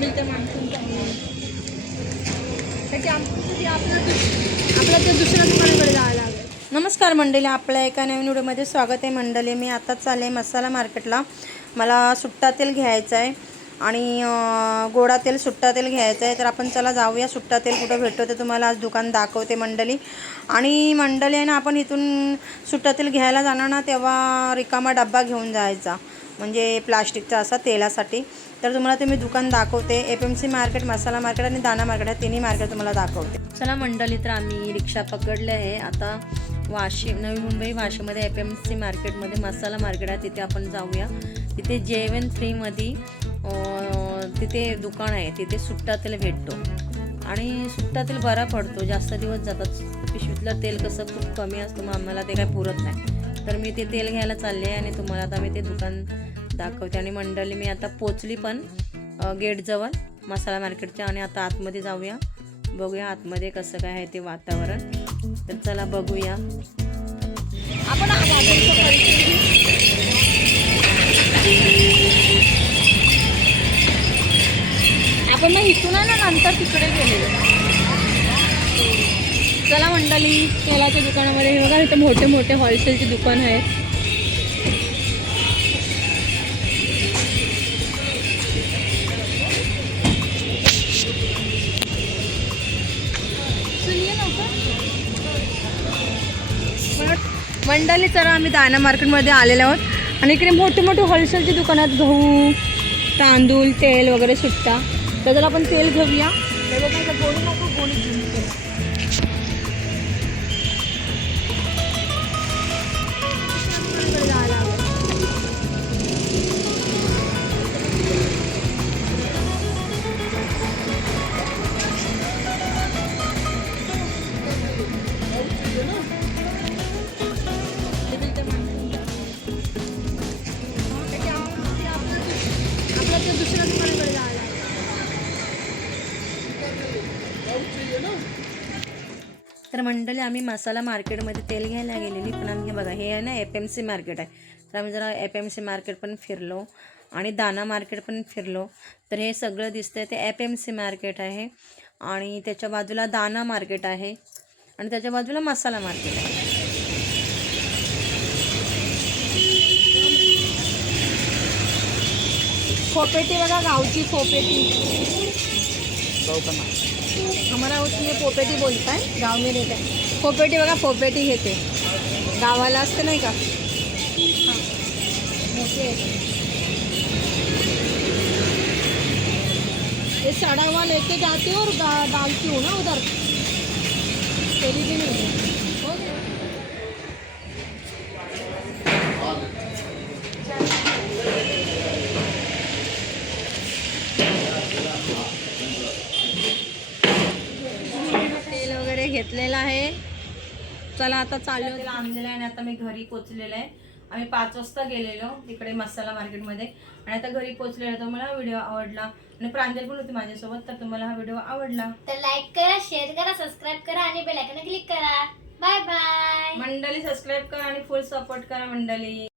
दुसऱ्या दुकानाकडे जायला लागेल. नमस्कार मंडळी, आपल्या एका नवीन व्हिडिओमध्ये स्वागत आहे. मंडळी, मी आताच चालले मसाला मार्केटला. मला सुट्टा तेल घ्यायचं आहे आणि गोडा तेल, सुट्टा तेल घ्यायचं आहे. तर आपण चला जाऊया. सुट्टा तेल कुठं भेटतो ते तुम्हाला आज दुकान दाखवते मंडळी. आणि मंडळी आहे ना, आपण इथून सुट्टा तेल घ्यायला जाणार ना, तेव्हा रिकामा डब्बा घेऊन जायचा, म्हणजे प्लास्टिकचा असा तेलासाठी. तर तुम्हाला ते मी दुकान दाखवते. FMC मार्केट, मसाला मार्केट आणि दाना मार्केट, हे तिन्ही मार्केट तुम्हाला दाखवते. चला मंडळी, तर आम्ही रिक्षा पकडले आहे. आता वाशी, नवी मुंबई वाशीमध्ये FMC मार्केटमध्ये मसाला मार्केट आहे, तिथे आपण जाऊया. तिथे जेवण फ्रीमध्ये तिथे दुकान आहे, तिथे सुट्टा तेल भेटतो आणि सुट्टा तेल बरा पडतो, जास्त दिवस जातात. पिशवीतलं तेल कसं खूप कमी असतं, मग आम्हाला ते काही पुरत नाही. तर मी ते तेल घ्यायला चालले आहे आणि तुम्हाला आता मी ते दुकान दाखवते. आणि मंडळी, मी आता पोचली पण गेटजवळ मसाला मार्केटच्या. आणि आता आतमध्ये जाऊया, बघूया आतमध्ये कसं काय आहे ते वातावरण. तर चला बघूया. आपण आपण मग इथून ना नंतर तिकडे गेलेलो. चला मंडळी, तेलाच्या दुकानामध्ये हे बघा, इथे मोठे मोठे होलसेलचे दुकान आहे. मंडळी, तर आम्ही दाना मार्केटमध्ये आलेलो आहोत आणि इकडे मोठे मोठे होलसेलची दुकानात गहू, तांदूळ, तेल वगैरे सुट्टा. तर जर आपण तेल घेऊया. दुसऱ्या दुकानाकडे जायला. तर मंडळी, आम्ही मसाला मार्केटमध्ये तेल घ्यायला गेलेली, पण आम्ही बघा, हे आहे ना FMC मार्केट आहे. तर आम्ही जरा FMC मार्केट पण फिरलो आणि दाना मार्केट पण फिरलो. तर हे सगळं दिसतंय ते FMC मार्केट आहे. आणि त्याच्या बाजूला दाना मार्केट आहे आणि त्याच्या बाजूला मसाला मार्केट आहे. फोपेटी बघा, गावची फोपेटी. हमारा उसमें पोपेटी बोलता है, गाव में रहता है. फोपेटी बघा, फोपेटी घेते, गावाला असते नाही का. हां, मोठी आहे. ये सड़ा हुआ लेके जाती हूँ और डालती हूँ ना उधर, तेरी भी नहीं है. तेल वगैरे घेतलेलं आहे. चला आता चालू आणलेलं आहे आणि आता मी घरी पोचलेलं आहे. आम्ही 5 वाजता गेलेलो तिकडे मसाला मार्केटमध्ये आणि आता घरी पोचलेलो. तर मला व्हिडिओ आवडला आणि प्रांजल पण होती माझ्यासोबत. तर तुम्हाला हा व्हिडिओ आवडला तर लाईक करा, शेअर करा, सबस्क्राईब करा आणि बेल आयकॉन क्लिक करा. बाय बाय मंडळी. सबस्क्राईब करा आणि फुल सपोर्ट करा मंडळी.